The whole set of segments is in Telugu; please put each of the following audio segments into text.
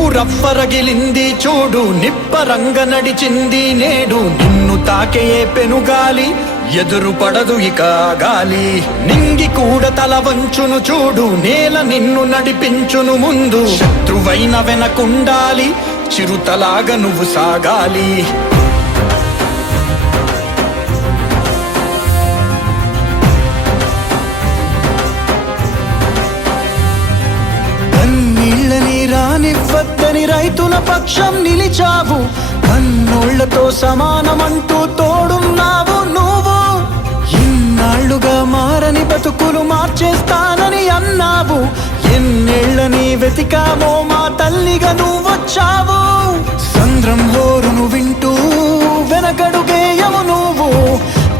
రవ్వరగిలింది చూడు నిప్పరంగ నడిచింది నేడు. నిన్ను తాకే పెనుగాలి ఎదురు పడదు ఇక గాలి. నింగి కూడా తల వంచును చూడు నేల నిన్ను నడిపించును ముందు. శత్రువైన వెనకుండాలి చిరుతలాగా నువ్వు సాగాలి. కాదని రైతుల పక్షం నిలిచావు. కన్నోళ్ళతో సమానమంటూ తోడున్నావు నువ్వు. ఇన్నాళ్ళుగా మారని బతుకులు మార్చేస్తానని అన్నావు. ఎన్నేళ్ళని వెతికామో మా తల్లిగా నువ్వొచ్చావు. సంద్రం హోరును వింటూ వెనకడుగేయము నువ్వు.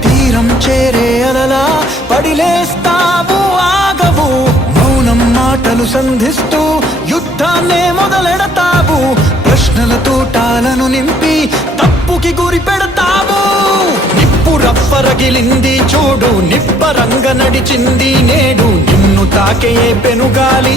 తీరం చేరే అలలా పడిలేస్తావు ఆగవు. మౌనం మాటలు సంధిస్తూ యుద్ధాన్ని ప్రశ్నల తోటాలను నింపి తప్పుకి గురి పెడతావు. నిప్పు రప్పరగిలింది చూడు నిప్పరంగ నడిచింది నేడు. నిన్ను తాకే పెనుగాలి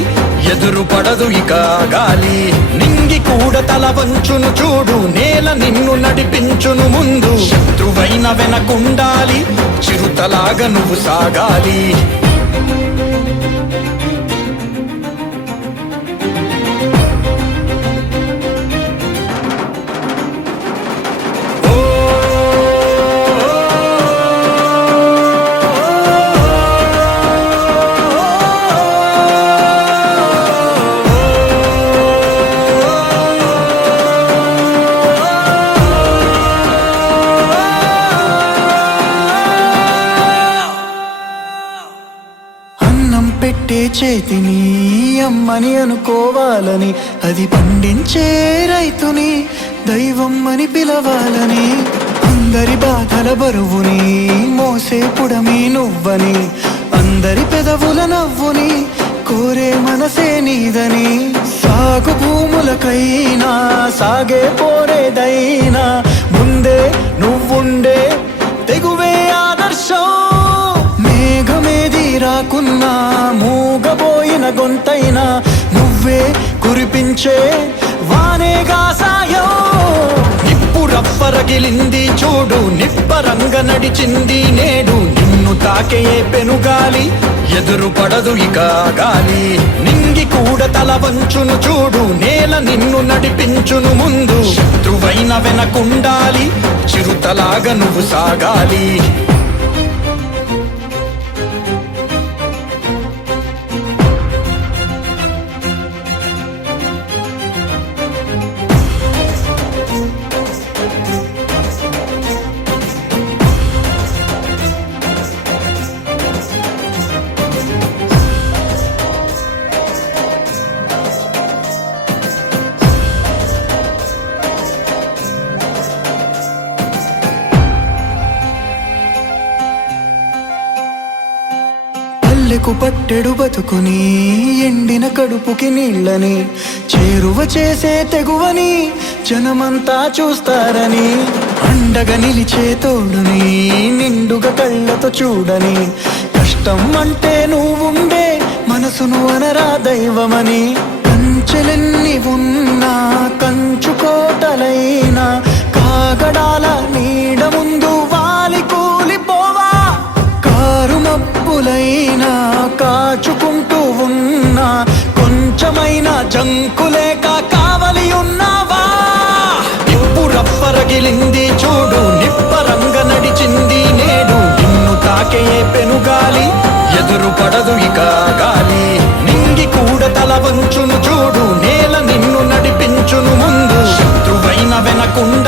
ఎదురు పడదు ఇక గాలి. నింగి కూడా తల వంచును చూడు నేల నిన్ను నడిపించును ముందు. శత్రువైన వెనకుండాలి చిరుతలాగా నువ్వు సాగాలి. చేతిని అమ్మని అనుకోవాలని అది పండించే రైతుని దైవం అని పిలవాలని అందరి బాధల బరువుని మోసే పుడమే నువ్వని అందరి పెదవుల నవ్వుని కోరే మనసే నీదని. సాగు భూములకైనా సాగే పోరేదైనా మూగబోయిన గొంతైనా నువ్వే కురిపించే వానేగా సాయో. నిప్పు రప్పరగిలింది చూడు నిప్పరంగ నడిచింది నేడు. నిన్ను తాకే పెనుగాలి ఎదురు పడదు ఇక గాలి. నింగి కూడా తల వంచును చూడు నేల నిన్ను నడిపించును ముందు. శత్రువైన వెనకుండాలి చిరుతలాగా నువ్వు సాగాలి. పల్లెకు పట్టెడు బతుకుని ఎండిన కడుపుకి నీళ్ళని చేరువ చేసే తెగువని జనమంతా చూస్తారని అండగా నిలిచే తోడుని నిండుగా కళ్ళతో చూడని కష్టం అంటే నువ్వుండే మనసును అనరా దైవమని కంచెలెన్ని ఉన్నా కంచుకోటలైనా కాగడాల నీడ ముందు వాలి కూలిపోవా కారు మబ్బులైనా కాచుకుంటూ ఉన్నా కొంచెమైన జంకులేక కావలి ఉన్నావా ఇప్పు రప్పరగిలింది చూడు నిప్పరంగ నడిచింది నేడు నిన్ను తాకే పెనుగాలి ఎదురు పడదు ఇక గాలి. నింగి కూడా తల వంచును చూడు నేల నిన్ను నడిపించును ముందు. శత్రువైన వెనకుండా